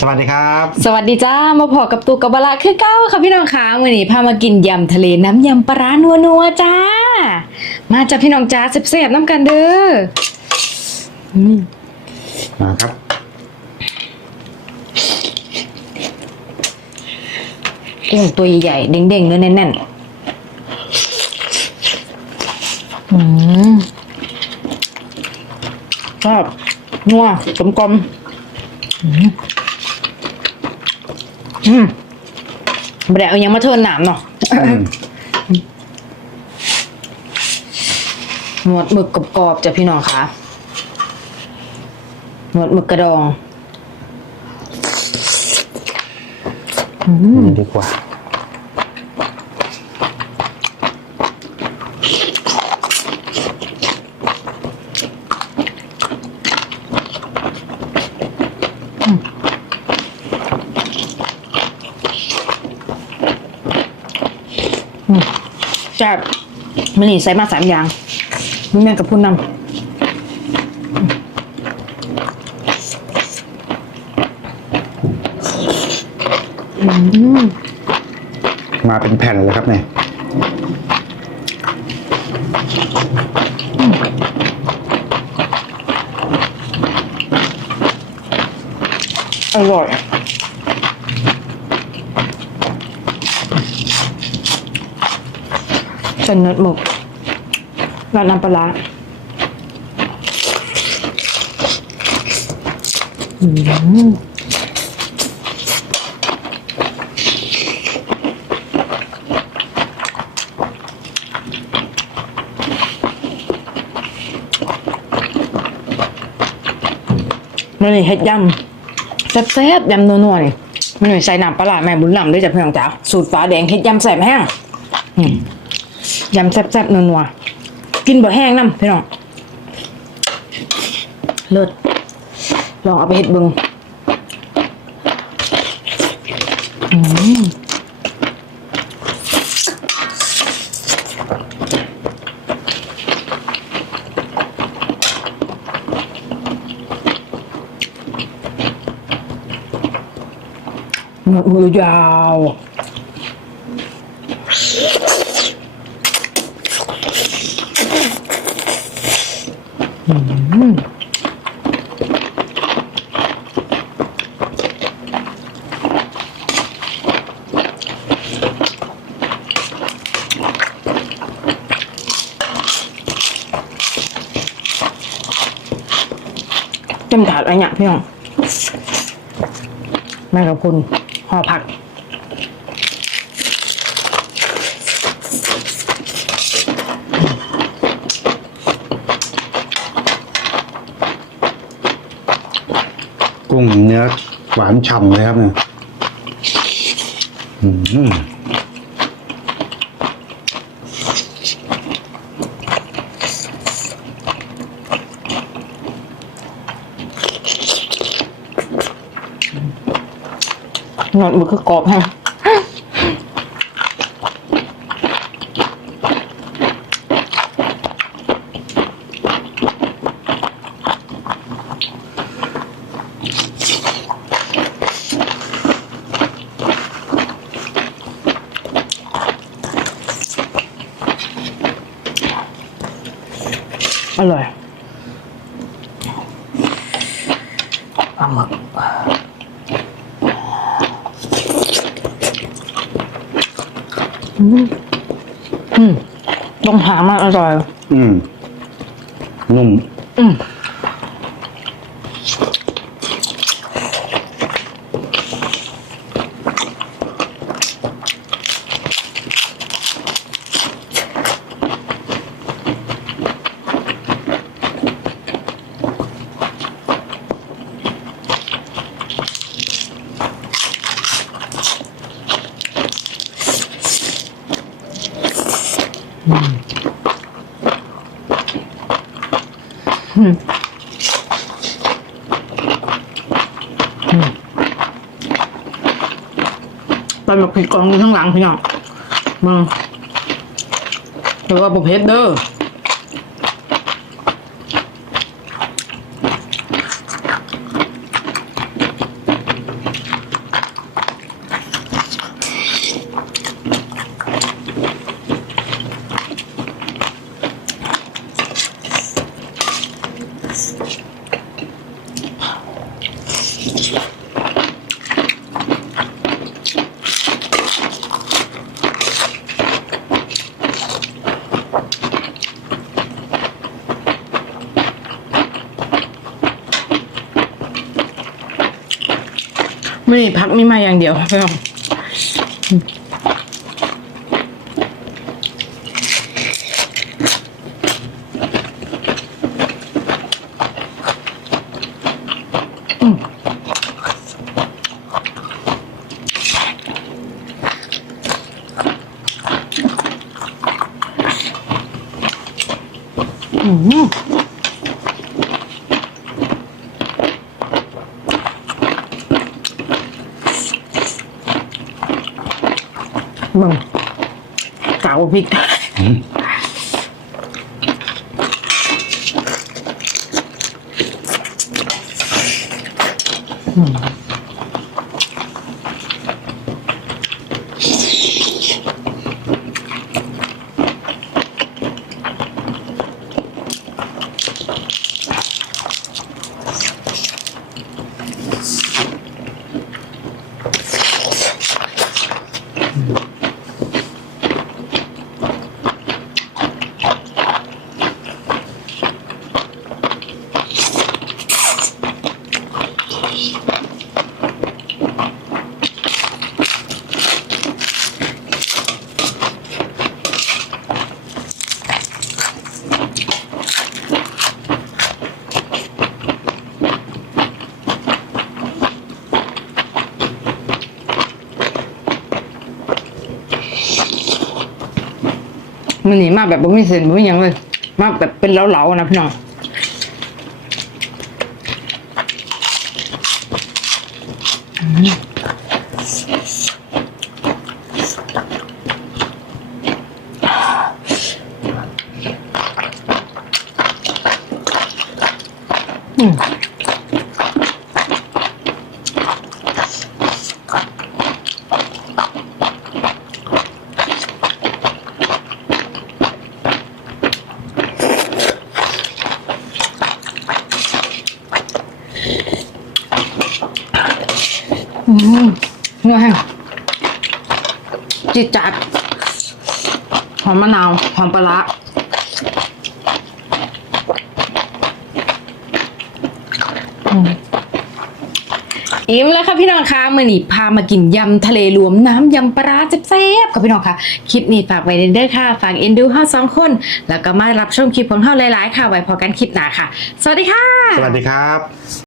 สวัสดีครับ สวัสดีจ้ามาพอกับตูกับบะละคือเก้าค่ะพี่น้องคะวันนี้พามากินยำทะเลน้ำยำปลาร้านัวนัวๆจ้า มาจ้าพี่น้องจ้าเสียบๆน้ำกันเด้ออืมมาครับกุ้งตัวใหญ่ๆเด้งๆเนื้อแน่นๆอืมชอบนัวกลมๆอืม อืมไม่ได้เอายังมาเทินหนามเนาะอืมหนวดหมึกกรอบๆจ้ะพี่น้องคะหนวดหมึกกระดอง นี่ดีกว่า แซ่บมันนี่ใส่มาสามอย่างมีแมงกับพุนนำอืมมาเป็นแผ่นเลยครับเนี่ยอร่อย จนเนื้อหมกราดน้ำปลาอืมมันนี่เฮ็ดยำแซ่บๆยำนัวๆนี่มันนี่ใส่น้ำปลาแม่บุญหลำด้วยจ้ะพี่องจ๋าสูตรฟ้าแดงเฮ็ดยำแซ่บแห้งอืม ยำแซ่บๆนัวๆกินบ่แห้งน้ำพี่น้องเลิศลองเอาไปเฮ็ดบิ่งอืมมือยาว เต็มถาดอะไรเนี่ยพี่น้องแม่กับคุณห่อผัก กุ้งเนื้อหวานฉ่ำเลยครับเนี่ยอืมหนอนมือคือกรอบฮะ อร่อยปลาหมึกอืมตรงหางมันอร่อย อืมนุ่ม อืม ตอนแบบผิดกองอยู่ข้างหลังพี่น้องมึงหรือว่าบุเพชรเด้อ ไม่พักนี่มาอย่างเดียวพี่น้องอืมอืม มึงเก่าพริกอืม มันหนีมาแบบบ่มีเส้นบ่มีหยังเลย มาแบบเป็นเหลาๆนะพี่น้องอืม อืมนัวแห้งจิตจัด หอมมะนาว หอมปลาร้าอิ่มแล้วค่ะพี่น้องคะมื่อนี้พามากินยำทะเลรวมน้ำยำปลาร้าแซ่บๆค่ะพี่น้องค่ะคลิปนี้ฝากไว้เด้อค่ะฝากเอ็นดูห้าสองคน แล้วก็มารับชมคลิปของเฮาหลายๆ ค่ะ ไว้พอกันคลิปหน้าค่ะ สวัสดีค่ะ สวัสดีครับ